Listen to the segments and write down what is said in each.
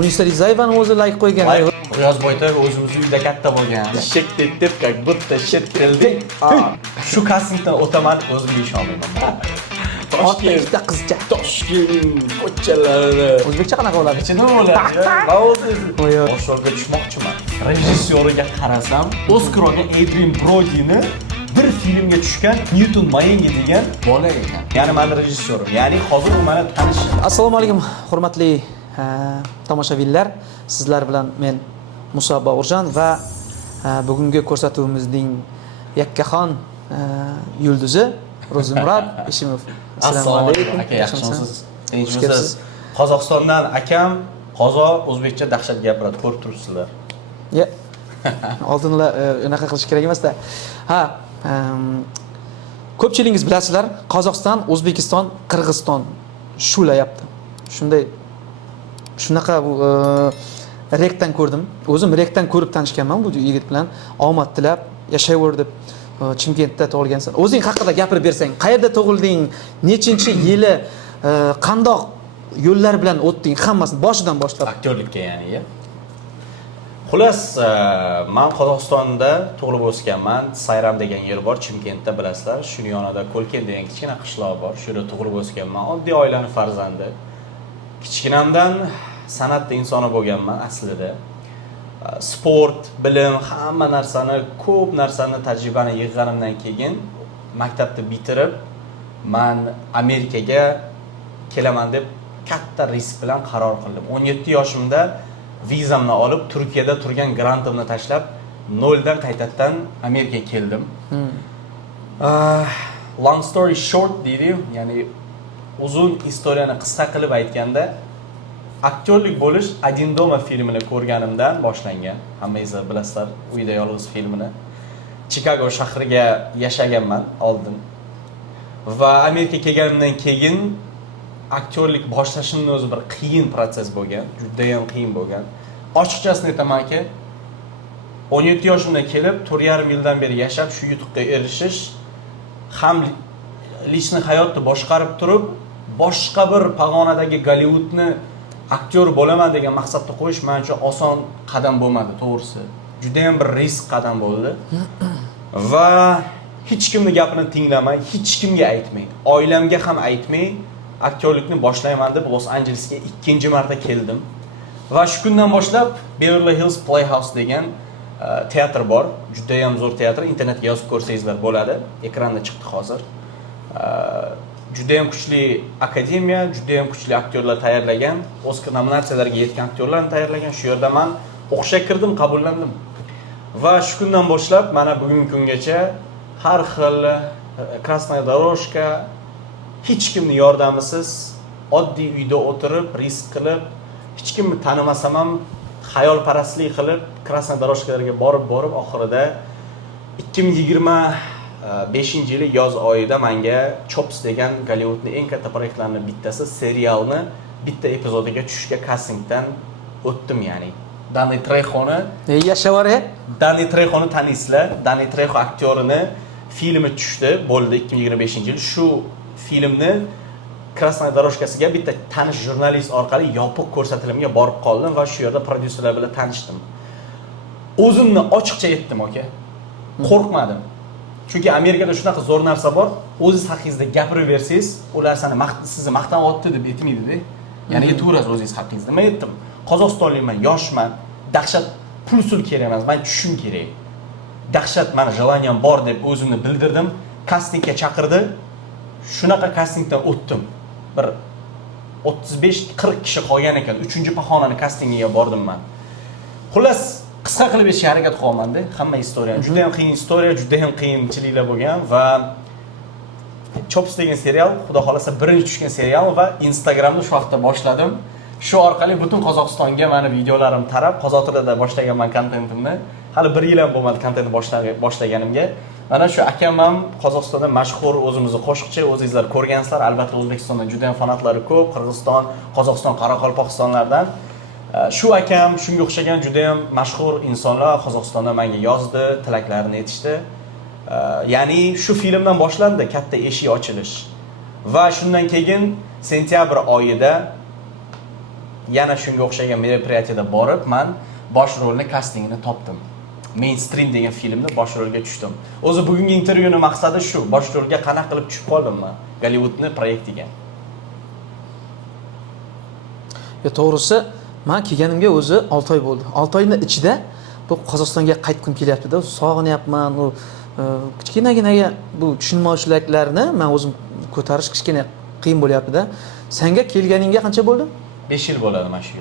Munisa Rizayevani o'zi like qo'ygan. G'iyosboyda o'zimiz uyda katta bo'lgan. Shek deb как будто shet keldik. Shu kastingdan o'taman, o'zimga ishonmayman. Ortda ikkita qizcha. Toshkent ko'chalarida. O'zbekcha qanaqa bo'ladi? Nima bo'ladi? Va o'zi boshroqqa tushmoqchiman. Rejissyoriga qarasam, Oscarga Adrian Brodyni bir filmga tushgan Newton Mayenge degan bola ekan. Ya'ni meni rejissyorim. Ya'ni hozir u meni tanish. Assalomu alaykum, hurmatli tomoshabinlar. Sizlar bilan men Musa Bog'urjon va bugungi ko'rsatuvimizning yakkaxon yulduzi Ro'zimurod Ishimov. Assalomu alaykum. Aka, yaxshimisiz? Tinchmisiz? Qozog'istondan akam qozoq, o'zbekcha dahshat gapiradi, ko'rib turibsizlar. Ya. Oldinlar unaqa qilish kerak emas-da. Ha, ko'pchiligingiz bilasizlar, Qozog'iston, O'zbekiston, Qirg'iziston shulayapti. Shunday shunaqa rekdan ko'rdim. O'zim rekdan ko'rib tanishganman bu yigit bilan. Omad tilab, yashayver deb Chimkentda tug'ilgansan. O'zing haqida gapirib bersang, qayerda tug'ilding, nechinchi yili, qandoq yo'llar bilan o'tding, hammasini boshidan boshlab. Aktyorlikka ya'ni. Xullas, men Qozog'istonda tug'ilib o'sganman. Sayram degan yer bor, Chimkentda bilasizlar. Shuning yonida Ko'lken degan kichkina qishloq bor. Shu yerda tug'ilib o'sganman. Oddiy oilaning farzandi. Kichkinamdan san'atda insoni bo'lganman aslida. Sport, bilim, hamma narsani, ko'p narsani tajribani yig'ganimdan keyin maktabni bitirib, men Amerikaga kelaman deb katta risk bilan qaror qildim. 17 yoshimda vizamni olib, Turkiyada turgan grantimni tashlab, noldan qaytadan Amerikaga keldim. Long story short deydi, ya'ni uzun istoriyani qisqa qilib aytganda, aktyorlik bo'lish Adin Doma filmini ko'rganimdan boshlangan. Hammangiz bilasizlar, Uyda yolg'iz filmini. Chicago shahriga yashaganman oldin. Va Amerikaga kelganimdan keyin aktyorlik boshlashimning o'zi bir qiyin proses bo'lgan, juda ham qiyin bo'lgan. Ochiqchasini aytamanki, 17 yoshimda kelib, 4,5 yildan beri yashab, shu yutuqqa erishish ham lishni hayotni boshqarib turib, boshqa bir pog'onadagi Gollivudni aktyor bo'laman degan maqsadni qo'yish men uchun oson qadam bo'lmadi, to'g'risi. Juda ham bir risk qadam bo'ldi. Va hech kimning gapini tinglamay, hech kimga aytmay, oilamga ham aytmay aktyorlikni boshlayman deb Los Anjelesga ikkinchi marta keldim. Va shu kundan boshlab Beverly Hills Playhouse degan teatr bor. Juda ham zo'r teatr, internetga yozib ko'rsangizlar bo'ladi. Ekranda chiqdi hozir. Juda ham kuchli akademiya, juda ham kuchli aktyorlar tayyorlagan, Oscar nominatsiyalariga yetgan aktyorlarni tayyorlagan. Shu yerda men o'qishga kirdim, qabullandim. Va shu kundan boshlab mana bugungi kungacha har xil Krasnaya Doroshka, hech kimning yordamisiz, oddiy uyda o'tirib, risk qilib, hech kimni tanimasam ham xayolparastlik qilib Krasnaya Doroshkalarga borib oxirida 2025-yili yoz oyida menga Chops degan Gollivudning eng katta proyektlarining bittasi serialni bitta epizodiga tushishga kastingdan o'tdim, ya'ni. Dani Trejoni, Dani Trejoni taniysizlar. Dani Trejo aktyorini filmi tushdi, bo'ldi 2025-yil. Shu filmni Krasnaya Doroshkasiga bitta tanish jurnalist orqali yopiq ko'rsatilimga borib qoldim va shu yerda prodyuserlar bilan tanishdim. O'zimni ochiqcha aytdim, aka. Qo'rqmadim. Chunki Amerikada shunaqa zo'r narsa bor, o'zingiz haqingizda gapirib bersangiz, ular sizni maqtanyapti deb aytmaydi-da. Ya'ni aytaverasiz o'zingiz haqingizda. Men aytdim, Qozog'istonlikman, yoshman, dahshat pul kerak emas, men tushim kerak. Dahshat meni желанием bor deb o'zimni bildirdim. Kastingga chaqirdi. Shunaqa kastingdan o'tdim. Bir 35-40 kishi qolgan ekan. 3-pog'onani kastingiga bordim men. Xullas, qisqa qilib aytishga harakat qilaman-da, hamma istoriyani. Juda ham qiyin istoriya, juda ham qiyinchiliklar bo'lgan va Chops degan serial, xudo xolasa birinchi tushgan serial va Instagramni shu vaqtda boshladim. Shu orqali butun Qozog'istonga meni videolarim tarab, qozoq tilida boshlaganman kontentimni. Hali 1 yil ham bo'lmadi kontentni boshlaganimga. Mana shu akam ham Qozog'istonda mashhur o'zimizni qo'shiqchi, o'zingizlar ko'rgansizlar, albatta O'zbekistonda juda ham fanatlari ko'p, Qirg'iziston, Qozog'iston, Qoraqalpog'istonlardan. Shu akam, shunga o'xshagan juda ham mashhur insonlar Qozog'istonda menga yozdi, tilaklarini aytishdi. Ya'ni shu filmdan boshlandi katta eshik ochilish. Va shundan keyin sentyabr oyida yana shunga o'xshagan meropриятиеda borib, men bosh rolni kastingini topdim. Mainstream degan filmda bosh rolga tushdim. O'zi bugungi intervyuning maqsadi shu, bosh rolga qanaqa qilib tushib qoldim men Gollivudning proyektiga. To'g'risi, men kelganimga o'zi 6 oy bo'ldi. 6 oyning ichida bu Qozog'istonga qaytqim kelyapti-da, sog'inyapman. U kichkinagina bu tushunmovchiliklarni men o'zim ko'tarish kichkina qiyin bo'lyapti-da. Senga kelganingga qancha bo'ldi? 5 yil bo'ladi mana shu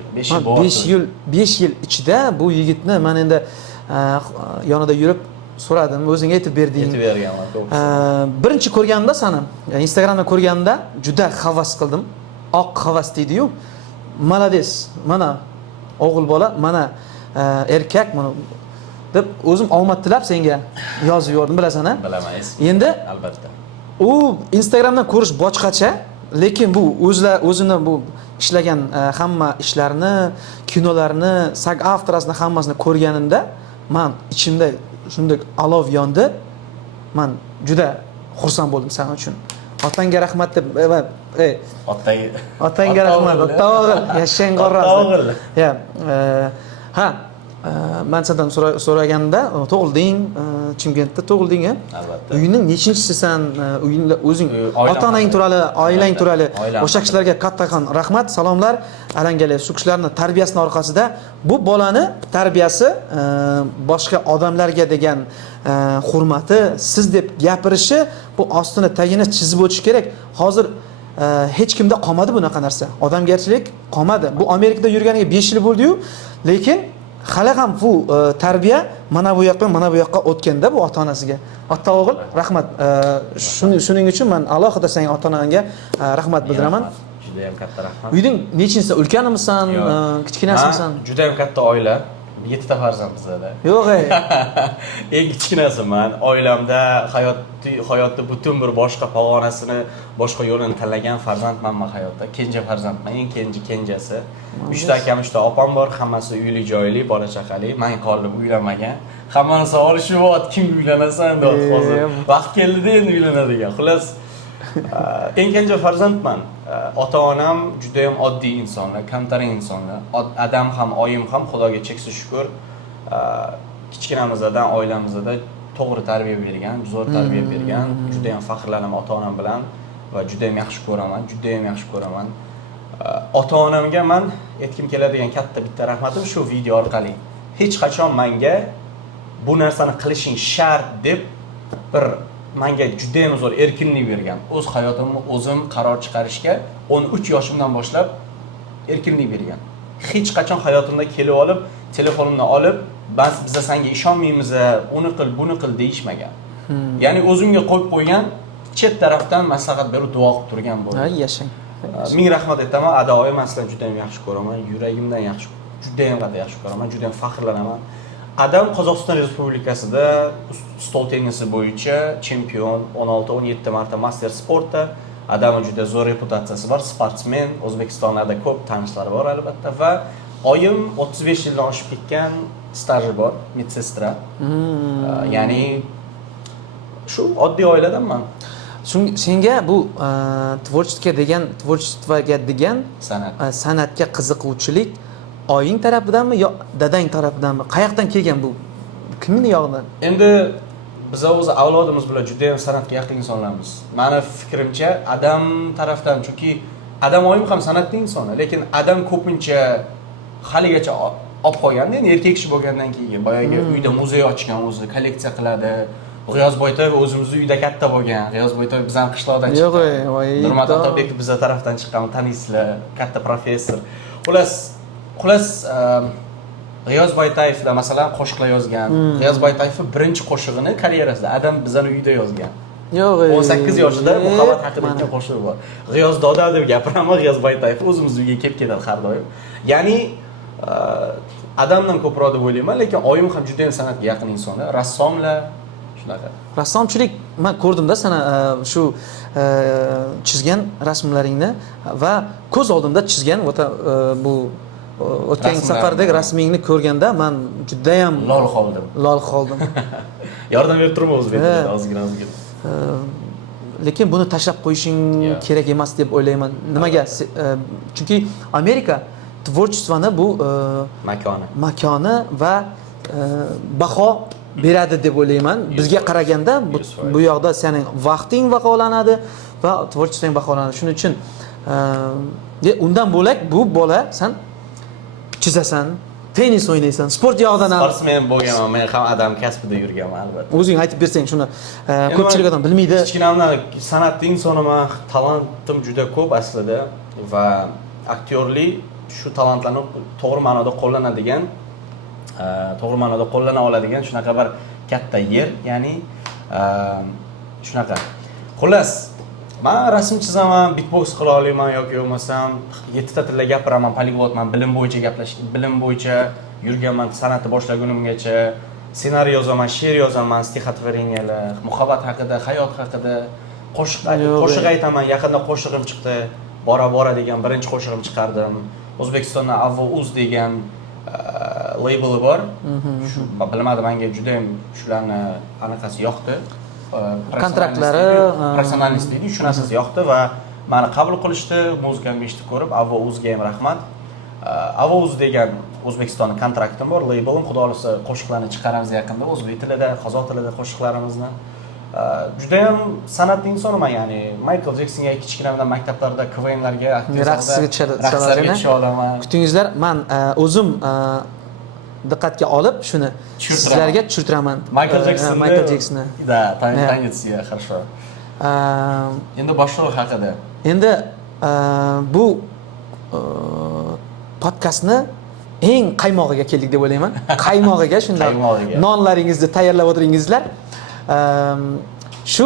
yil. 5 yil ichida bu yigitni men endi yonida yurib so'radim, o'zing aytib berding. Aytib berganman, to'g'ri. Birinchi ko'rganimda seni Instagramda ko'rganimda juda havas qildim. Oq havas deydi-yu. Malades, mana o'g'il bola, mana erkak, mana deb o'zim omad tilab senga yozib yubordim, bilasan-a? Bilaman. Endi albatta. U Instagramdan ko'rish boshqacha, lekin bu o'zini bu ishlagan hamma ishlarini, kinolarni, sag avtorasini hammasini ko'rganimda men ichimda shunday olov yondi. Men juda xursand bo'ldim sen uchun. Otangga rahmat deb, otangga rahmat, o'g'il, yashang qorrasiz. Ya, ha, men sendan so'raganda tug'ilding, Chimkentda tug'ilding-a? Albatta. Uyning nechinchisisan? Uyingda o'zing, ota-onang turali, oilang turali o'sha kishilarga kattagan rahmat, salomlar. Alangali shu kishilarning tarbiyasining orqasida bu bolani tarbiyasi, boshqa odamlarga degan hurmati, siz deb gapirishi, bu ostini tagini chizib o'tish kerak. Hozir hech kimda qolmadi bunaqa narsa. Odamgarchilik qolmadi. Bu Amerikada yurganiga 5 yil bo'ldi-yu, lekin hali ham bu tarbiya mana bu yoqqa o'tganda bu ota-onasiga. Ota o'g'il, rahmat. Shuning uchun men alohida senga ota-onangga rahmat bildiraman. Juda ham katta rahmat. Uyning nechinchisi? Ulkanimisan, kichkinasimisan? Juda ham katta oila. 7 ta farzand bizda. Yo'q, eng kichkinasiman. Oilamda hayotda butun bir boshqa pog'onasini, boshqa yo'lini tanlagan farzandman men hayotda. Kenja farzandman, eng kenjasi. 3 ta akam, 3 ta opam bor, hammasi uyli joyli, bola chaqali. Men qoldim uylanmagan. Hammani savoli shu vaqt kim uylanasan deb hozir. Vaqt keldi-da endi uylanadigan. Xullas, eng kenja farzandman. Ota-onam juda ham oddiy insonlar, kamtarin insonlar. Adam ham, oyim ham Xudoga cheksiz shukr, kichkinamizdan, oilamizda to'g'ri tarbiya bergan, zo'r tarbiya bergan. Juda ham faxrlanaman ota-onam bilan va juda ham yaxshi ko'raman. Ota-onamga men aytkim keladigan katta bitta rahmatim shu video orqali. Hech qachon menga bu narsani qilishing shart deb bir menga juda ham zo'r erkinlik bergan. O'z hayotimni o'zim qaror chiqarishga 13 yoshimdan boshlab erkinlik bergan. Hech qachon hayotimda kelib olib, telefonimni olib, biz senga ishonmaymiz, uni qil, buni qil deyishmagan. Ya'ni o'zimga qo'yib qo'ygan, chet tarafdan maslahat berib duo qilib turgan bo'ldi. Ha, yashang. Ming rahmat aytaman, adoyim aslan juda ham yaxshi ko'raman, yuragimdan juda ham yaxshi ko'raman, juda ham faxrlanaman. Adam Qozog'iston Respublikasida stol tennisi bo'yicha chempion, 16-17 marta master sportda. Adam juda zo'r reputatsiyasi bor, sportsmen, O'zbekistonda ko'p tanishlari bor albatta va oyim 35 yildan oshib ketgan staji bor, medsestra. Ya'ni shu oddiy oiladanman. Senga bu tvorчествоga degan san'atga qiziquvchilik oying tarafidanmi yo dadang tarafidanmi? Qayoqdan kelgan bu? Kimning yog'idan? Endi biz o'z avlodimiz bilan juda ham san'atga yaqin insonlarmiz. Meni fikrimcha Adam tarafdan, chunki Adam oyim ham san'atning insoni, lekin Adam ko'pincha haligacha olib qolganda, endi erkak kishi bo'lgandan keyin boyagi uyda muzey ochgan, o'zi kolleksiya qiladi. G'iyos Boytoyev o'zimizning uyda katta bo'lgan. G'iyos Boytoyev bizning qishloqdan chiqqan. Yo'q, Nurmat Otabekov bizning tarafdan chiqqan, taniysizlar, katta professor. Xullas, G'iyos Boytoyevda masalan qo'shiqlar yozgan. G'iyos Boytoyev birinchi qo'shig'ini karyerasida Adam bizning uyda yozgan. Yo'q, 18 yoshida muhabbat haqida aytgan qo'shig'i bor. G'iyos doda deb gapiraman, G'iyos Boytoyev o'zimizning uyga kelib ketadi har doim. Ya'ni Adamdan ko'proq deb o'ylayman, lekin oyim ham juda ham san'atga yaqin insonlar, rassomlar. Rassomchilik men ko'rdim-da sana shu chizgan rasmlaringni va ko'z oldimda chizgan bu o'tgan safardagi rasmingni ko'rganda men juda ham lol qoldim. Yordam berib turma o'zbekcha ozgina. Lekin buni tashlab qo'yishing kerak emas deb o'ylayman. Nimaga? Chunki Amerika tvorchestvoni bu makoni va baho beradi deb o'ylayman. Bizga qaraganda bu yoqda sening vaqting baholanadi va tvorchestvong baholanadi. Shuning uchun undan bo'lak bu bola sen chizasan, tennis o'ynaysan, sport yoqdan ham sportsmen bo'lganman, men ham adam kasbida yurganman albatta. O'zing aytib bersang shuni ko'pchilik odam bilmaydi. Kichkinamdan san'atni insoniman, talentim juda ko'p aslida va aktyorlik shu talantlarni to'g'ri ma'noda qo'llana oladigan shunaqa bir katta yer, ya'ni shunaqa. Xullas, men rasm chizaman, beatbox qila olaman yoki bo'lmasam 7 ta tilda gapiraman, poliglotman, bilim bo'yicha yurganman san'atni boshlagunimgacha. Ssenariy yozaman, she'r yozaman, stixotvoreniyalar, muhabbat haqida, hayot haqida, qo'shiq aytaman. Yaqinda qo'shig'im chiqdi. Bora degan birinchi qo'shig'im chiqardim. O'zbekistonda Avvo.uz degan labeli bor. Shu bilmadim, menga juda ham shularni anaqasi yoqdi. Kontraktlari, professionalist deydi, shu narsasi yoqdi va meni qabul qilishdi. Muzikamni eshitib ko'rib, Avvo.uzga ham rahmat. Avvo.uz degan O'zbekistonda kontraktim bor, labelim. Xudo xolasa qo'shiqlarni chiqaramiz yaqinda o'zbek tilida, qozoq tilida qo'shiqlarimizni. Juda ham san'at insoniman, ya'ni Michael Jacksonga kichkinamdan maktablarda KVNlarga raqslarga tusha olaman. Kutingizlar, men o'zim diqqatga olib shuni sizlarga tushuntiraman. Michael Jacksonni. Da, tanitsia, хорошо. Endi boshroq haqida. Endi bu podkastni eng qaymog'iga keldik deb o'ylayman. Qaymog'iga shunday nonlaringizni tayyorlab o'tiringizlar. Shu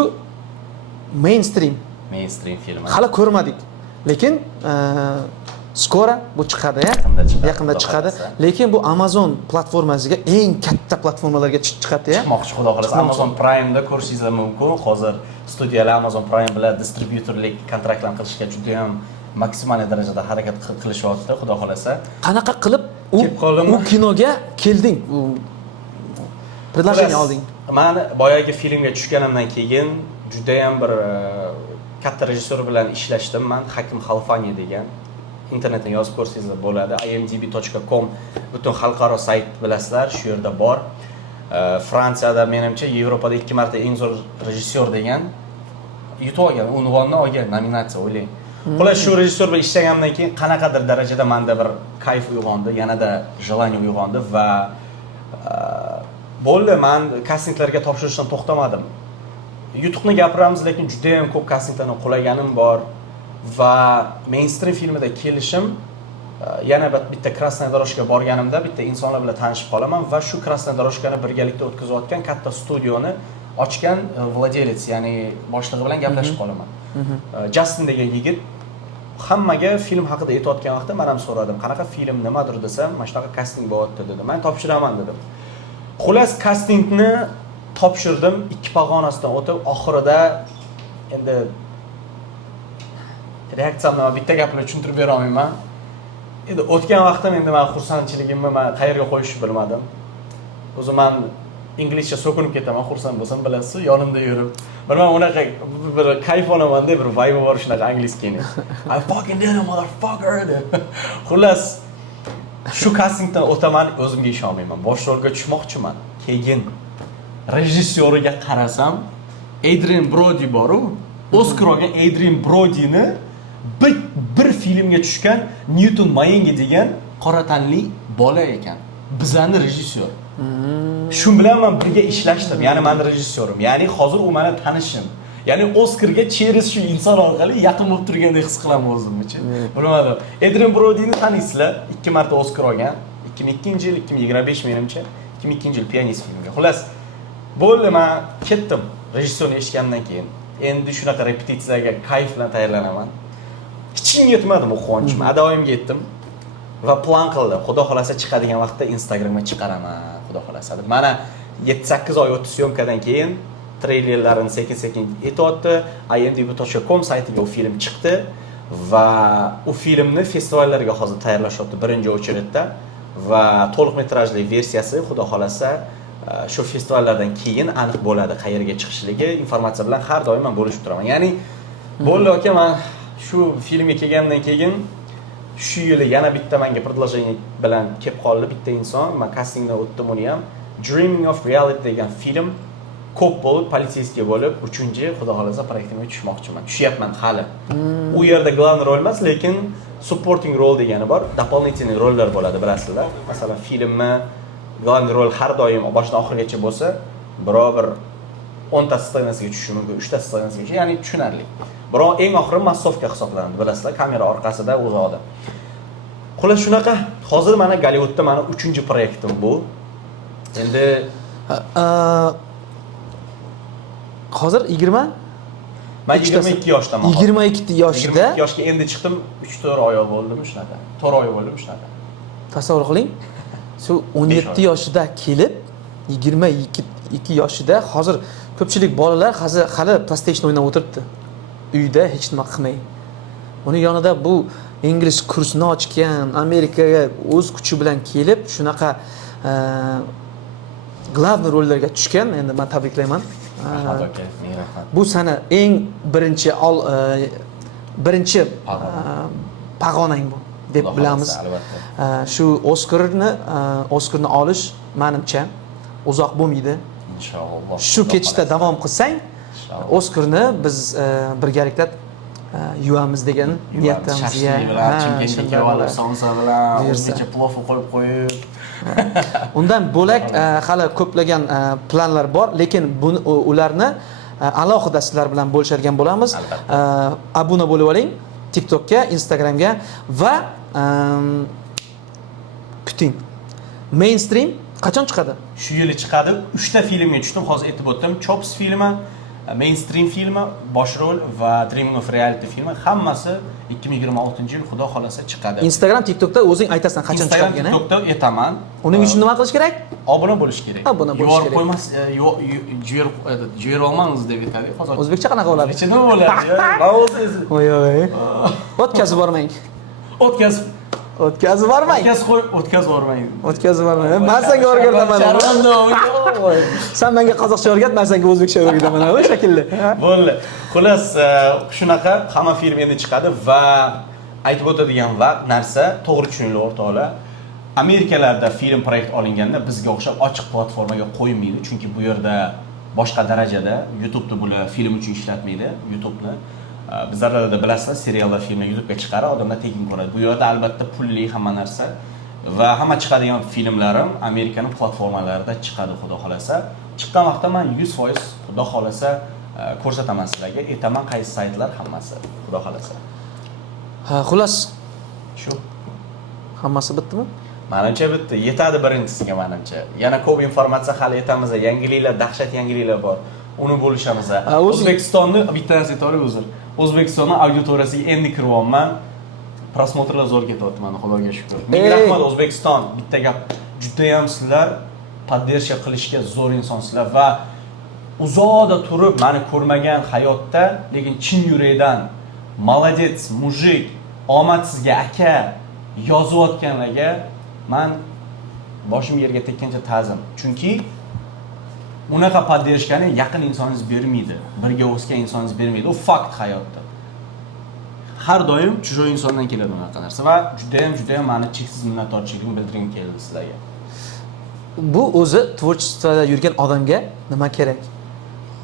mainstream film. Hali ko'rmadik, lekin skora bu chiqadi, yaqinda chiqadi. Lekin bu Amazon platformasiga eng katta platformalarga chiqadi. Chiqmoqchi, xudo xolasa. Amazon Prime'da ko'rishingiz mumkin. Hozir studiyalar Amazon Prime bilan distributorlik kontraktlarni qilishga juda ham maksimal darajada harakat qilishyapti, xudo xolasa. Qanaqa qilib u kinoga kelding? Предложение olding? Men boyagi filmga tushganimdan keyin juda ham bir katta rejissyor bilan ishlashdim. Men Hakim Xalfani degan, internetda yozib ko'rsangiz bo'ladi. imdb.com butun xalqaro sayt bilasizlar, shu yerda bor. Fransiyada menimcha Yevropada 2 marta eng zo'r rejissyor degan yutib olgan, unvonni olgan, nominatsiya o'ylang. Xullas, shu rejissyor bilan ishlaganimdan keyin qanaqadir darajada menda bir kayf uyg'ondi, yanada желание uyg'ondi va bo'ldi, men kastinglarga topshirishdan to'xtamadim. Yutuqni gapiramiz, lekin juda ham ko'p kastinglarni qulaganim bor va mainstream filmida kelishim, yana bitta Krasnoy Doroshkaga borganimda bitta insonlar bilan tanishib qolaman va shu Krasnoy Doroshkani birgalikda o'tkazayotgan katta studioni ochgan vладелец, ya'ni boshlig'i bilan gaplashib qolaman. Justin degan yigit hammaga film haqida aytayotgan vaqtda men ham so'radim, qanaqa film, nimadir desam, mana shunaqa kasting bo'lyapti dedi. Men topshiraman dedim. Xullas, kastingni topshirdim, 2 pog'onasidan o'tib, oxirida endi reaksiyamni bitta gap bilan tushuntirib bera olmayman. Endi o'tgan vaqtim endi men xursandchiligimni men qayerga qo'yishni bilmadim. O'zim men inglizcha so'kinib ketaman, xursand bo'lsam, bilasiz, yonimda yurib. Men unaqa bir kayf olaman deb bir vibe bor shunaqa anglizkini. I fucking did it, motherfucker. Xullas, shu kastingdan o'taman, o'zimga ishonmayman. Bosh rolga tushmoqchiman. Keyin rejissyoriga qarasam, Adrian Brody bor-ku. Oscarga Adrian Brodyni bir filmga tushgan Newton Mayenge degan qora tanli bola ekan. Bizani rejissyor. Shu bilan men birga ishlashdim. Ya'ni men rejissyorim. Ya'ni hozir u meni tanishim. Ya'ni Oscarga через shu inson orqali yaqin bo'lib turgandek his qilaman o'zimcha. Bilmadim. Adrian Brodyni taniysizlar, 2 marta Oscar olgan. 2002-yil, 2025 menimcha, 2002-yil Pianist filmiga. Xullas, bo'ldi, men ketdim rejissyorni eshitgandan keyin. Endi shunaqa repetitsiyaga kayf bilan tayyorlanaman. Hech kim yetmadi bu quvonchim. Adoyimga yetdim va plan qildim. Xudo xolasa chiqadigan vaqtda Instagramga chiqaraman, xudo xolasa. Mana 7-8 oy o'tdi syomkadan keyin treylerlarini sekin-sekin etyapti. imdb.com saytiga u film chiqdi va u filmni festivallarga hozir tayyorlashyapti birinchi очередda va to'liq metrajli versiyasi xudo xolasa shu festivallardan keyin aniq bo'ladi qayerga chiqishligi. Informatsiya bilan har doim men bo'lishib turaman. Ya'ni bo'ldi aka, men shu filmga kelgandan keyin Shu yili yana bitta menga предложение bilan kelib qoldi bitta inson. Men kastingdan o'tdim uni ham. Dreaming of Reality degan film ko'p bo'lib, politsiyskiy bo'lib, 3-chi xudo xolasa proyektimga tushmoqchiman. Tushyapman hali. U yerda главный rol emas, lekin supporting role degani bor. Дополнительный rollar bo'ladi, bilasizlar. Masalan, filmni главный rol har doim boshdan oxirigacha bo'lsa, biror 10 ta ssenasiga tushishi mumkin, 3 ta ssenasiga tushishi, ya'ni tushunarli. Biroq eng oxiri massovka hisoblanadi, bilasizlar, kamera orqasida o'zida. Xullas shunaqa. Hozir mana Gollivudda mana 3-chi proyektim bu. Endi hozir 20? Men 22 yoshdaman. 22 yoshida 22 yoshga endi chiqdim, 3-4 oy bo'ldimi shunaqa. 4 oy bo'ldimi shunaqa. Tasavvur qiling. Shu 17 yoshida kelib 22 yoshida hozir ko'pchilik bolalar hali PlayStation o'ynab o'tiribdi. Uyda hech nima qilmay. Uni yonida bu ingliz kursini ochgan, Amerikaga o'z kuchi bilan kelib, shunaqa главный rollarga tushgan. Endi men tabriklayman. Bu sana eng birinchi pag'onang bu deb bilamiz. Shu Oscarni olish menimcha uzoq bo'lmaydi. Inshaalloh. Shu ketishda davom qilsang, Oscarni biz birgalikda yuvamiz degan niyatimizga. Chimkentga olib, somsa bilan o'zbekcha plov qo'yib. Undan bo'lak hali ko'plagan planlar bor, lekin ularni alohida sizlar bilan bo'lishadigan bo'lamiz. Obuna bo'lib oling TikTokka, Instagramga va kuting. Mainstream qachon chiqadi? Shu yili chiqadi. 3 ta filmga tushdim, hozir aytib o'tdim. Chops filmi, Mainstream filmi, bosh rol va Dreaming of Reality filmi hammasi 2026-yil xudo xolasa chiqadi. Instagram, TikTokda o'zing aytasan qachon chiqadiganini. Instagram, TikTokda aytaman. Uning uchun nima qilish kerak? Obuna bo'lish kerak. Obuna bo'lish kerak. Qo'ymas, juyir olmangiz deb aytadi hozir. O'zbekcha qanaqa bo'ladi? Nima bo'ladi? Voy. O'tkazib bormang. O'tkazib bormang. O'tkazib bormang. Men senga o'rgataman. Sen menga qozoqcha o'rgat, men senga o'zbekcha o'rgataman, shekilli. Bo'ldi. Xullas, shunaqa hamma film endi chiqadi va aytib o'tadigan narsa to'g'ri tushuninglar o'rtoqlar. Amerikalarda film proyekt olinganda bizga o'xshab ochiq platformaga qo'ymaydi, chunki bu yerda boshqa darajada YouTube'da bular film uchun ishlatmaydi, YouTube'ni. Bizlarda bilasizlar, seriallar, filmlar YouTube'ga chiqarib, odamlar tekin ko'radi. Bu yerda albatta pulli hamma narsa va hamma chiqadigan filmlarim Amerikaning platformalarida chiqadi, xudo xolasa. Chiqqan vaqtda men 100% xudo xolasa ko'rsataman sizlarga, aytaman qaysi saytlar hammasi, xudo xolasa. Xullas, shu hammasi bitdimi? Menimcha bitta, yetadi birinchisiga menimcha. Yana ko'p informatsiya hali aytamiz, yangiliklar, dahshat yangiliklar bor. Uni bo'lishamiz. O'zbekistonni bitta narsa aytib o'zim. O'zbekistonning auditoriyasiga endi kiryapman. Prosmotrlar zo'r ketyapti, mana xudoga shukr. Ming rahmat O'zbekiston. Bitta gap, juda ham sizlar podдержка qilishga zo'r insonsizlar va uzoqda turib meni ko'rmagan hayotda, lekin chin yurakdan молодец, mujik, omad sizga aka yozayotganlarga men boshim yerga tekkancha ta'zim. Chunki unaqa podдержкani yaqin insoningiz bermaydi, birga o'sgan insoningiz bermaydi. U fakt hayotda. Har doim chujoy insondan keladi unaqa narsa va juda ham meni cheksiz minnatdorchiligimni bildirgim keldi sizlarga. Bu o'zi tvorчествоda yurgan odamga nima kerak?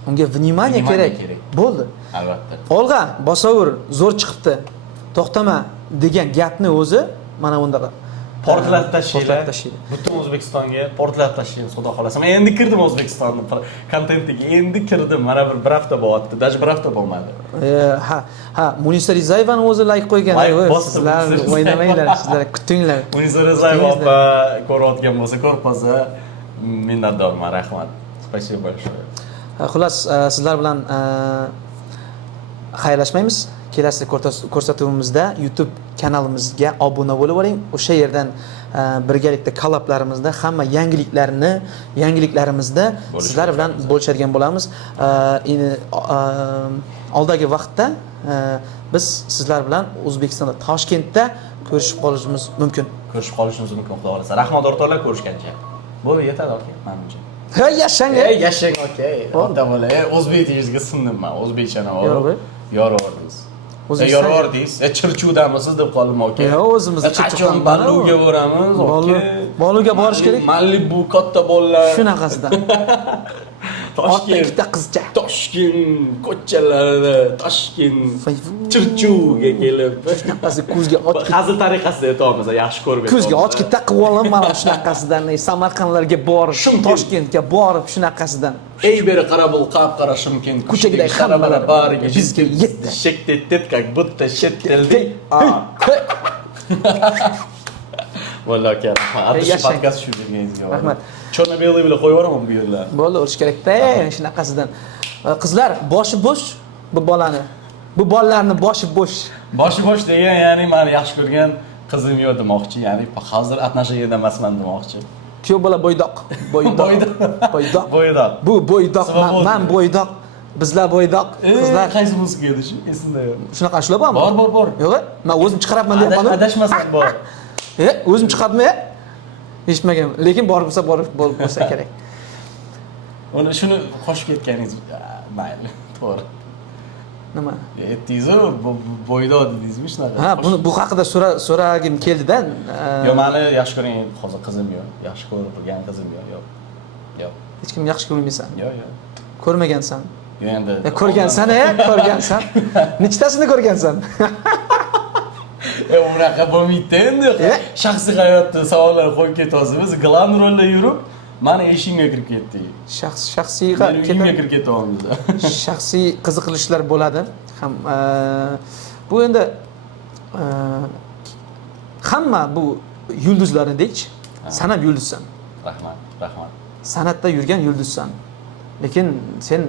Unga vнимание kerak. Bo'ldi. Albatta. Olg'a, bosaver, zo'r chiqibdi. To'xtama degan gapni o'zi mana bundaqa portlatib tashlaydi. Butun O'zbekistonga portlatib tashlaydi, xudo xolasa. Men endi kirdim O'zbekistonning kontentiga. Endi kirdim. Mana bir hafta bo'lyapti. Даже bir hafta bo'lmadi. Ha, Munisa Rizayevani o'zi like qo'ygan. Sizlar o'ynamanglar, sizlar kutinglar. Munisa Rizayeva opa ko'rayotgan bo'lsa, ko'rpasa minnatdorman, rahmat. Spasibo большое. Xullas, sizlar bilan xayrlashmaymiz. Kelasi ko'rsatuvimizda YouTube kanalimizga obuna bo'lib oling. O'sha yerdan birgalikda kollablarimizda hamma yangiliklarimizda sizlar bilan bo'lishadigan bo'lamiz. Oldagi vaqtda biz sizlar bilan O'zbekistonda, Toshkentda ko'rishib qolishimiz mumkin. Xudo xolasa. Rahmat o'rtoqlar, ko'rishgancha. Bo'ldi, yetadi aka, menimcha. Yashang. Yashang, okey. Ota bola, o'zbek tilishiga sindim men. O'zbekchani olib yoraverdingiz. o'zimiz Yorvar deysiz. Chirchuvdamisiz deb qoldim aka. Yo'q, o'zimiz qachon Baluga boramiz? Baluga borish kerak. Malibu katta bolalar. Shunaqasidan. Ortda Toshkent, ikkita qizcha. Toshkent ko'chalarida, Toshkent Chirchuvga kelib, Shunaqasi ko'zga och hazil tariqasida aytamiz, yaxshi ko'rib ko'zga ochki taqib olaman mana shunaqasidan. Samarqandlarga borib, Toshkentga borib shunaqasidan. Ey beri qarabul qap-qara Shimkent Ko'chagidagi hammalar bariga bizga yetdi. Shektet как будто sheteldi. Vallahi aka, atış podkast shu deganingizga. Rahmat. Chornobelni bilan qo'yib yuboraman bu yerlar. Bo'ldi, urish kerak-da, shunaqasidan. Qizlar, boshi bo'sh bu bolani. Bu bolalarni boshi bo'sh. Boshi bo'sh degan, ya'ni meni yaxshi ko'rgan qizim yo'q demoqchi, ya'ni hozir atnashigida emasman demoqchi. Kuyov bola bo'ydoq. Bo'ydoq. Bo'ydoq. Bu bo'ydoq, men bo'ydoq. Bizlar bo'ydoq, qizlar. Qaysi musiqa edi shu? Esimda yo'q. Shunaqa shular bormi? Bor. Yo'q, men o'zim chiqaribman deb qoldim. Adashmasam bor. O'zim chiqadimi? Eshitmaganman, lekin borib bo'lsa kerak. Uni shuni qo'shib ketganingiz mayli, to'g'ri. Nima? Aytdingiz-ku, bo'ydoq dedingizmi shunaqa? Ha, bu haqida so'ragim keldi-da. Yo'q, meni yaxshi ko'rgan hozir qizim yo'q. Yaxshi ko'rib turgan qizim yo'q. Yo'q. Hech kim yaxshi ko'rmaysan. Yo'q. Ko'rmagansan. Yo'q endi. Ko'rgansan, ko'rgansan. Nechtasini ko'rgansan? Unaqa bo'lmaydi endi. Shaxsiy hayotda savollar qo'yib ketyapsiz. Biz glavni rolda yurib, meni eshimga kirib ketdik. Shaxsiy uyimga kirib ketyapmiz. Shaxsiy qiziqilishlar bo'ladi. Ham bu endi hamma bu yulduzlardek, san ham yulduzsan. Rahmat. San'atda yurgan yulduzsan. Lekin sen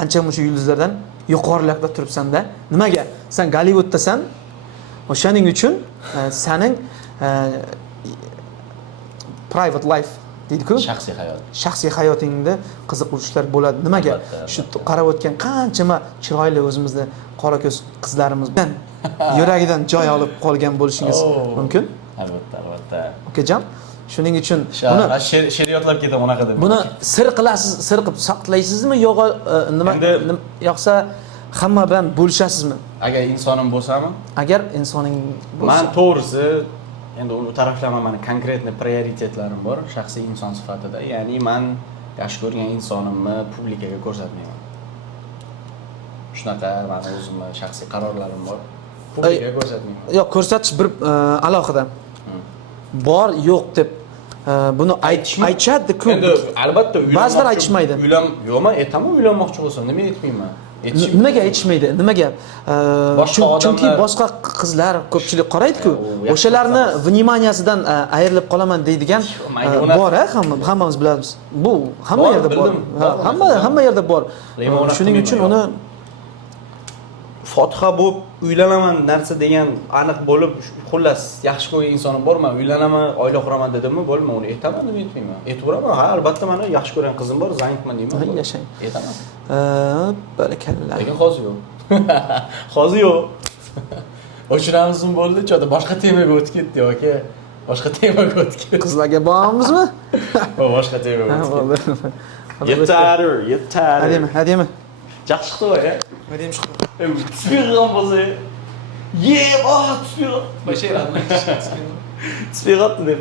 ancha muncha yulduzlardan yuqorilarda turibsan-da. Nimaga? Sen Gollivuddasan. O'shaning uchun sening private life deydi-ku, shaxsiy hayotingda qiziquvchilar bo'ladi. Nimaga? Shu qarab o'tgan qanchama chiroyli o'zimizni qora ko'z qizlarimiz bilan yuragidan joy olib qolgan bo'lishingiz mumkin. Albatta. Okajon, shuning uchun buni she'riyotlab ketaman unaqa deb. Buni sir qilasiz, sir qilib saqlaysizmi yo'qo nima yo'qsa hamma bilan bo'lishasizmi? Agar insonim bo'lsami? Agar insoning bo'lsa. Men to'g'risi endi uni taraflama, meni konkretniy prioritetlarim bor shaxsiy inson sifatida. Ya'ni men yaxshi ko'rgan insonimni publikaga ko'rsatmayman. Shunaqa meni o'zimni shaxsiy qarorlarim bor. Publikaga ko'rsatmayman. Yo'q, ko'rsatish bir alohida. Bor, yo'q deb buni aytishadi-ku. Endi albatta ba'zilar aytishmaydi. Yo'qmi, aytaman, uylanmoqchi bo'lsam, nima aytmayman? Nimaga aytishmaydi? Nimaga? Chunki boshqa qizlar ko'pchilik qaraydi-ku. O'shalarni vnimaniyasidan ayrilib qolaman deydigan bor, hammamiz bilamiz. Bu hamma yerda bor. Hamma yerda bor. Shuning uchun uni Fotiha bo'lib uylanaman narsa degan aniq bo'lib, xullas yaxshi ko'rgan insonim bormi? Uylanaman, oila quraman dedimmi, bo'lma, uni aytaman deb aytmayman. Aytaveraman. Ha, albatta meni yaxshi ko'rgan qizim bor, zangman deyman. Yashang. Aytaman. Barakalla. Lekin hozir yo'q. Hozir yo'q. O'chiramizmi bo'ldi, cho'da boshqa temaga o'tib ketdi yoki boshqa temaga o'tib ketdi. Qizlarga boramizmi? Boshqa temaga o'tib ketdi. Yetar. Hademi. Yaxshi qilay. Hademi chiqdi. Tuspiram bo'lsa. Tuspiram. Tuspiratdi deb.